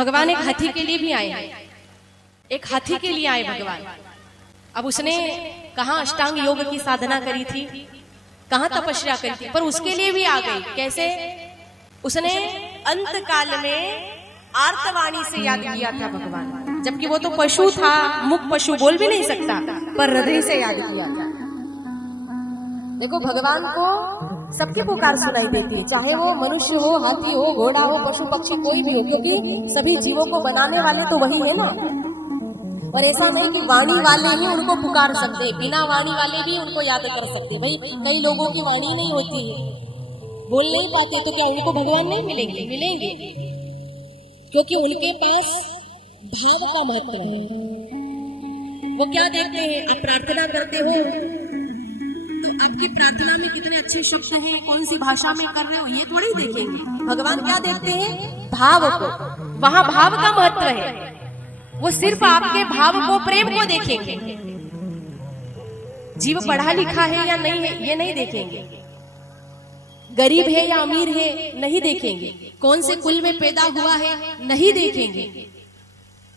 भगवान एक हाथी के लिए भी आए हैं, एक हाथी के लिए आए भगवान। अब उसने कहाँ अष्टांग योग की साधना करी थी, कहाँ तपस्या करी थी, पर उसके लिए भी आ गई। कैसे? उसने अंत काल में आर्तवाणी से याद किया था भगवान, जबकि वो तो पशु था, मुख पशु बोल भी नहीं सकता, पर हृदय से याद किया था। देखो भगवान को सबकी पुकार सुनाई देती है, चाहे वो मनुष्य हो, हाथी हो, घोड़ा हो, पशु पक्षी कोई भी हो, क्योंकि सभी जीवों को बनाने वाले तो वही है ना। और ऐसा नहीं कि वाणी वाले ही उनको पुकार सकते, बिना वाणी वाले भी उनको याद कर सकते। भाई कई लोगों की वाणी नहीं होती है, बोल नहीं पाते, तो क्या उनको भगवान नहीं मिलेंगे? मिलेंगे, क्योंकि उनके पास भाव का महत्व है। वो क्या देखते हैं? आप प्रार्थना करते हो तो आपकी प्रार्थना में कितने अच्छे शब्द हैं, कौन सी भाषा में कर रहे हो, ये थोड़ी देखेंगे। भगवान क्या देखते हैं? भाव को। वहां भाव का महत्व है, वो सिर्फ आपके भाव को, प्रेम को देखेंगे। जीव पढ़ा लिखा है या नहीं है ये नहीं देखेंगे, गरीब है या अमीर है नहीं देखेंगे, कौन से कुल में पैदा हुआ है नहीं देखेंगे।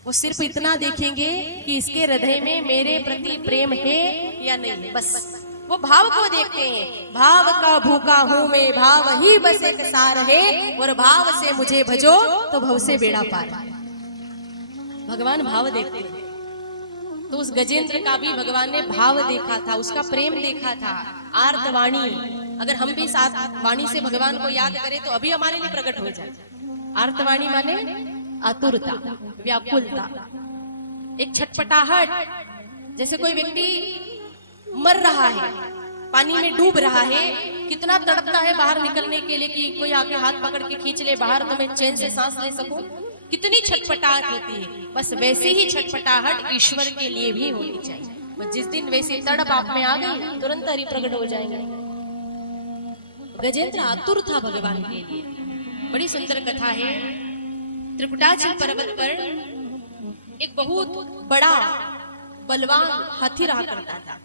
वो सिर्फ इतना देखेंगे कि इसके हृदय में मेरे प्रति प्रेम है या नहीं, बस वो भाव को देखते हैं। भाव का भूखा हूँ मैं, भाव ही बस एक सार है, और भाव से मुझे भजो तो भव से बेड़ा पार। भगवान भाव देखते हैं। तो उस गजेंद्र का भी भगवान ने भाव देखा था, उसका प्रेम देखा था। आर्तवाणी, अगर हम भी साथ वाणी से भगवान को याद करें तो अभी हमारे लिए प्रकट हो जाए। आर्तवाणी माने आतुरता, व्याकुलता, एक छटपटाहट। जैसे कोई व्यक्ति मर रहा है, पानी में डूब रहा है, कितना तड़पता है बाहर निकलने के लिए कि कोई आके हाथ पकड़ के खींच ले बाहर तो मैं चैन से सांस ले सकूं, कितनी छटपटाहट होती है। बस वैसी ही छटपटाहट ईश्वर के लिए भी होनी चाहिए। बस जिस दिन वैसी तड़प आप में आ गई, तुरंत हरि प्रकट हो जाएगा। गजेंद्र आतुर था भगवान के लिए। बड़ी सुंदर कथा है। त्रिकुटाचल पर्वत पर एक बहुत बड़ा बलवान हाथी रहा करता था।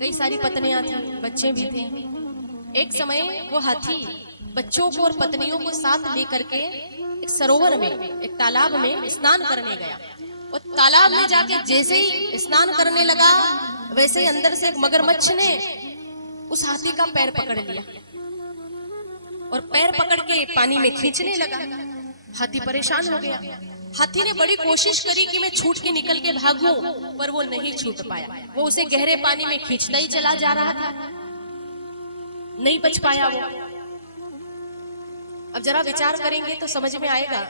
कई सारी पत्नियां थी, बच्चे भी थे। एक समय वो हाथी बच्चों को और पत्नियों को साथ लेकर के एक सरोवर में, एक तालाब में स्नान करने गया। वो तालाब में जाके जैसे ही स्नान करने लगा, वैसे ही अंदर से एक मगरमच्छ ने उस हाथी का पैर पकड़ लिया और पैर पकड़ के पानी में खींचने लगा। हाथी परेशान हो गया। हाथी ने बड़ी कोशिश करी कि मैं छूट के निकल के भागूं, पर वो नहीं छूट पाया। वो उसे गहरे पानी में खींचता ही चला जा रहा था, नहीं बच पाया वो। अब जरा विचार करेंगे तो समझ में आएगा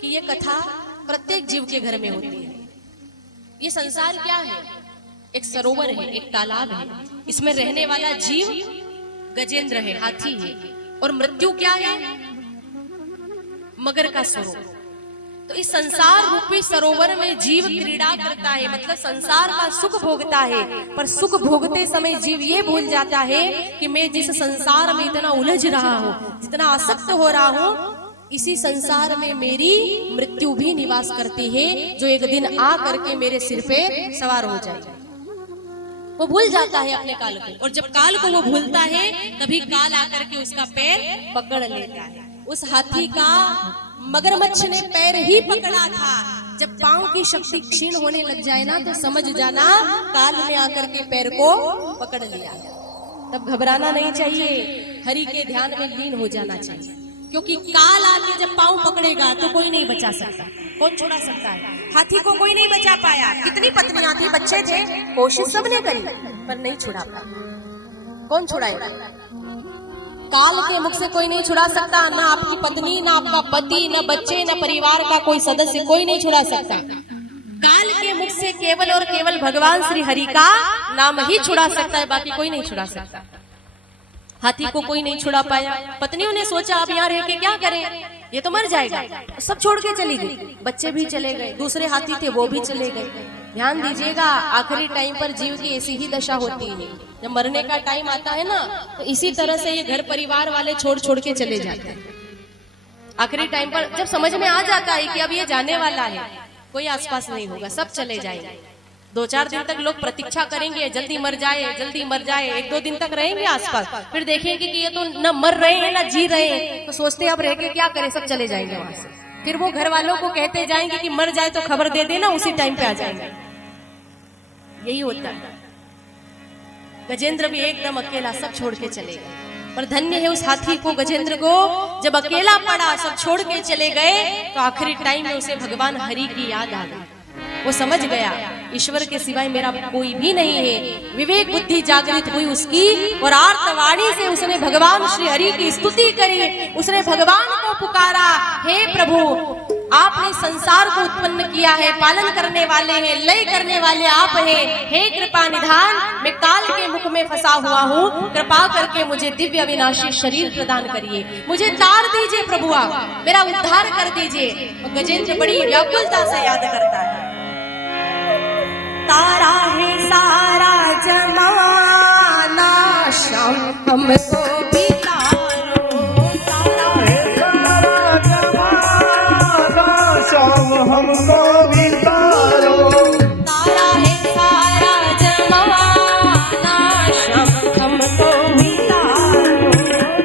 कि ये कथा प्रत्येक जीव के घर में होती है। ये संसार क्या है? एक सरोवर है, एक तालाब है, इसमें रहने वाला जीव गजेंद्र है, हाथी है। और मृत्यु क्या है? मगर का स्वरूप। तो इस संसार रूपी सरोवर में जीव क्रीड़ा करता है, मतलब संसार का सुख भोगता है। पर सुख भोगते समय जीव ये भूल जाता है कि मैं जिस संसार में इतना उलझ रहा हूँ, जितना आसक्त हो रहा हूँ, इसी संसार में मेरी मृत्यु भी निवास करती है, जो एक दिन आ करके मेरे सिर पे सवार हो जाएगी। वो भूल जाता है अपने काल को, और जब काल को वो भूलता है तभी काल आकर के उसका पैर पकड़ लेता है। उस हाथी का मगरमच्छ ने पैर ही पकड़ा था। जब पांव की शक्ति क्षीण होने लग जाए ना, तो समझ जाना काल में आकर के पैर को पकड़ लिया। तब घबराना नहीं चाहिए, हरि के ध्यान में लीन हो जाना चाहिए, क्योंकि काल आके जब पांव पकड़ेगा तो कोई नहीं बचा सकता। कौन छुड़ा सकता है? हाथी को कोई नहीं बचा पाया। कितनी पत्नियां थी, बच्चे थे, कोशिश सबने करी, पर नहीं छुड़ा पाया। कौन छुड़ाएगा? काल के मुख से कोई नहीं छुड़ा सकता। ना आपकी पत्नी, ना आपका पति, ना बच्चे, ना परिवार का कोई सदस्य, कोई नहीं छुड़ा सकता। काल के मुख से केवल और केवल भगवान श्री हरि का नाम ही छुड़ा सकता है, बाकी कोई नहीं छुड़ा सकता। हाथी को कोई नहीं छुड़ा पाया। पत्नियों ने सोचा अब यहाँ रह के क्या करें, ये तो मर जाएगा, सब छोड़ के चली गई। बच्चे भी चले गए, दूसरे हाथी थे वो भी चले गए। ध्यान दीजिएगा, आखिरी टाइम पर जीव की ऐसी ही दशा होती है। जब मरने का टाइम आता है ना, तो इसी तरह से ये घर परिवार वाले छोड़ छोड़ के चले जाते हैं। आखिरी टाइम पर जब समझ में आ जाता है कि अब ये जाने वाला है, कोई आसपास नहीं होगा, सब चले जाएंगे। 2-4 दिन तक लोग प्रतीक्षा करेंगे, जल्दी मर जाए, जल्दी मर जाए। 1-2 दिन तक रहेंगे आसपास, फिर देखेंगे कि ये तो न मर रहे हैं ना जी रहे हैं, तो सोचते अब रह के क्या करें, सब चले जाएंगे वहां से। फिर वो घर वालों को कहते जाएंगे कि मर जाए तो खबर दे देना, उसी टाइम पे आ जाएंगे। यही होता है। गजेंद्र भी एकदम अकेला सब छोड़ के चले गए, पर धन्य है उस हाथी को, गजेंद्र को, जब अकेला पड़ा सब छोड़ के चले गए तो आखिरी टाइम में उसे भगवान हरि की याद आ गई। वो समझ गया ईश्वर के सिवाय मेरा कोई भी नहीं है। विवेक बुद्धि जागृत हुई उसकी और आर्तवाणी से उसने भगवान श्री हरि की स्तुति करी। उसने भगवान को पुकारा, हे प्रभु आपने संसार को उत्पन्न किया है, पालन करने वाले हैं, लय करने वाले आप हैं। हे कृपा निधान, मैं काल के मुख में फंसा हुआ हूँ, कृपा करके मुझे दिव्य अविनाशी शरीर प्रदान करिए, मुझे तार दीजिए प्रभु, आप मेरा उद्धार कर दीजिए। और गजेंद्र बड़ी व्याकुलता से याद करता है, तारा है सारा जमाना, शाम हमको भी तारो, तारा है सारा जमाना, शाम हमको भी तारो, तारा है सारा जमाना, शाम हमको भी तारो,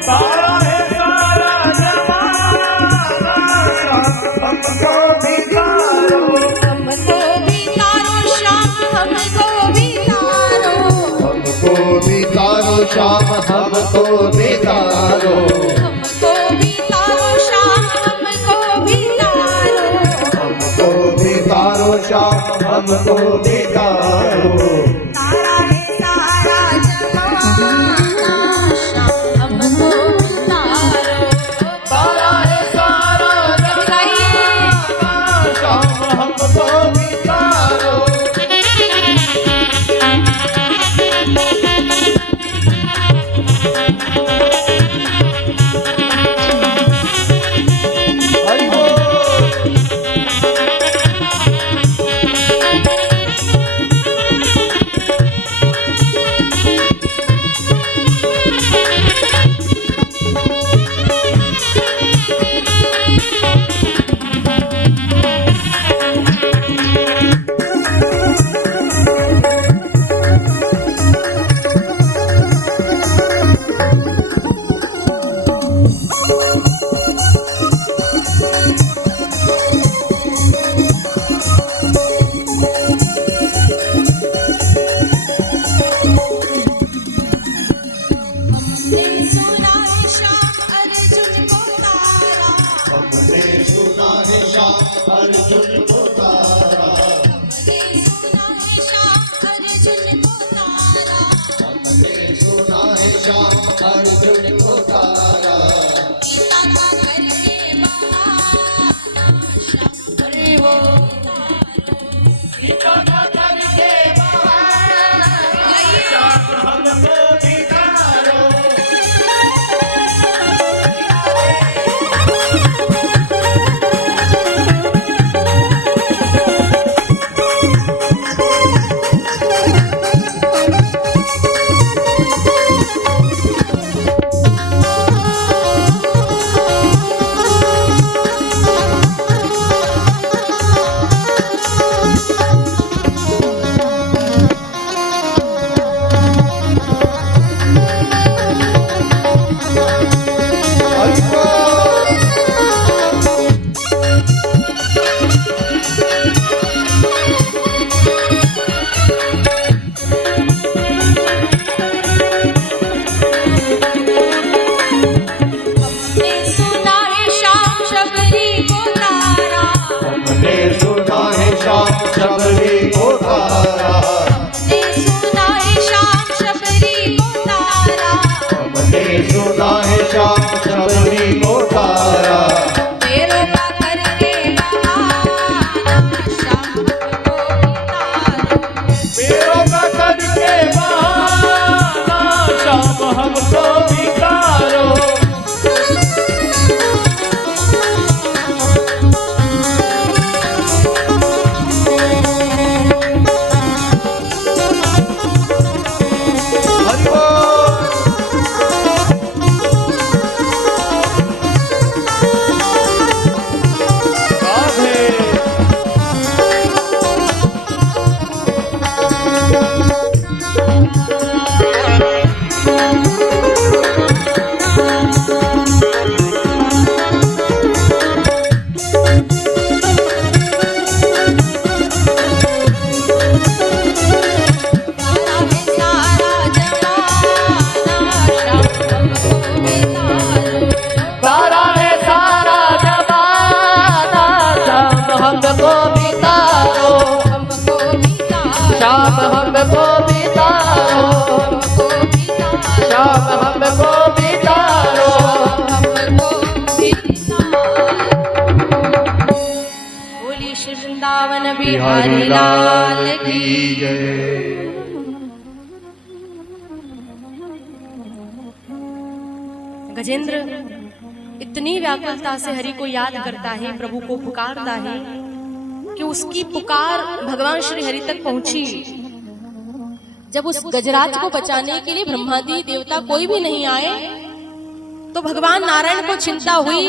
तारा है सारा जमाना, शाम हमको भी तारो, हमको भी तारो, हमको भी तारो, हमको भी तारो, शाम हमको भी तारो, हमको भी तारो, शाम हमको भी तारो, हमको भी तारो, शाम हमको भी तारो, तारा है सारा जमाना, शाम हमको भी तारो, तारा है सारा जमाना, शाम हमको भी तारो। वृंदावन बिहारी लाल की जय। गजेंद्र इतनी व्याकुलता से हरि को याद करता है, प्रभु को पुकारता है कि उसकी पुकार भगवान श्री हरि तक पहुंची। जब उस गजराज को बचाने के लिए ब्रह्मादि देवता कोई भी नहीं आए तो भगवान नारायण को चिंता हुई।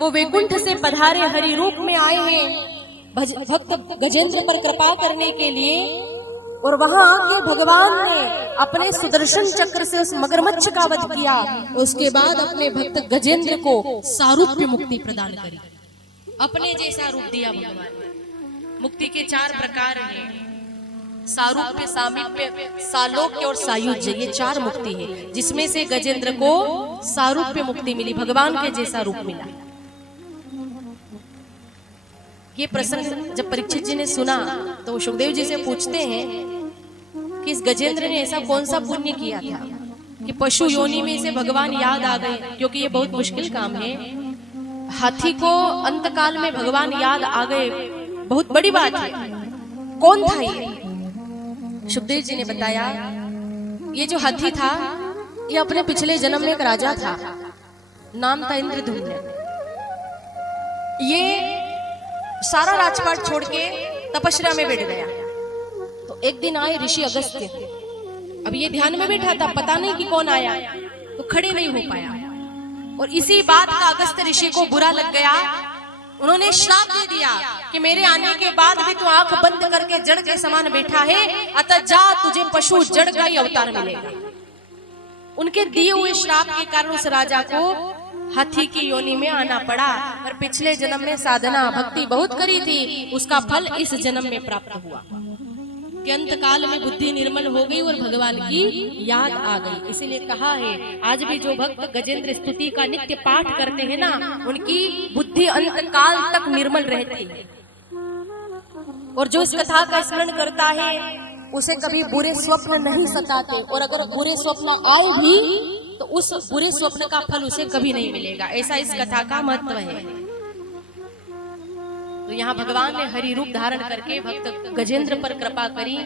वो वैकुंठ से पधारे हरि रूप में आए हैं भक्त गजेंद्र पर कृपा करने के लिए, और वहां आके भगवान ने अपने सुदर्शन चक्र से उस मगरमच्छ का वध किया। उसके बाद अपने भक्त गजेंद्र को सारूप्य मुक्ति प्रदान करी, अपने जैसा रूप दिया भगवान ने। मुक्ति के 4 प्रकार हैं, सारूप्य, सामीप्य, सालोक्य और सायुज्य, ये 4 मुक्ति है, जिसमें से गजेंद्र को सारूप्य मुक्ति मिली, भगवान के जैसा रूप मिला। ये प्रसंग जब परीक्षित जी ने सुना तो सुखदेव जी से पूछते हैं कि इस गजेंद्र ने ऐसा कौन सा पुण्य किया था कि पशु योनि में से भगवान याद आ गए, क्योंकि ये बहुत मुश्किल काम है। हाथी को अंतकाल में भगवान याद आ गए, बहुत बड़ी बात है। कौन था ये? सुखदेव जी ने बताया, ये जो हाथी था ये अपने पिछले जन्म में एक राजा था, नाम था इंद्रधुम्न। ये सारा राजपाट छोड़ के तपस्या में बैठ गया। तो एक दिन आए ऋषि अगस्त्य, अब ये ध्यान में बैठा था, पता नहीं कि कौन आया, तो खड़े नहीं हो पाया। और इसी बात का अगस्त्य ऋषि को बुरा लग गया। उन्होंने श्राप दे दिया कि मेरे आने के बाद भी तू आंख बंद करके जड़ के समान बैठा है, अतः जा, तुझे पशु जड़ का ही अवतार मिलेगा। उनके दिए हुए श्राप के कारण उस राजा को हाथी की योनि में आना पड़ा, और पिछले जन्म में साधना भक्ति बहुत करी थी, उसका फल इस जन्म में प्राप्त हुआ कि अंत काल में बुद्धि निर्मल हो गई और भगवान की याद आ गई। इसीलिए कहा है, आज भी जो भक्त गजेंद्र स्तुति का नित्य पाठ करते हैं ना, उनकी बुद्धि अंत काल तक निर्मल रहती है। और जो इस कथा का स्मरण करता है उसे कभी बुरे स्वप्न नहीं सताते, और अगर बुरे स्वप्न आए भी तो उस बुरे स्वप्न का फल उसे कभी नहीं मिलेगा। ऐसा इस कथा का महत्व है। तो यहाँ भगवान ने हरि रूप धारण करके भक्त गजेंद्र पर कृपा करी।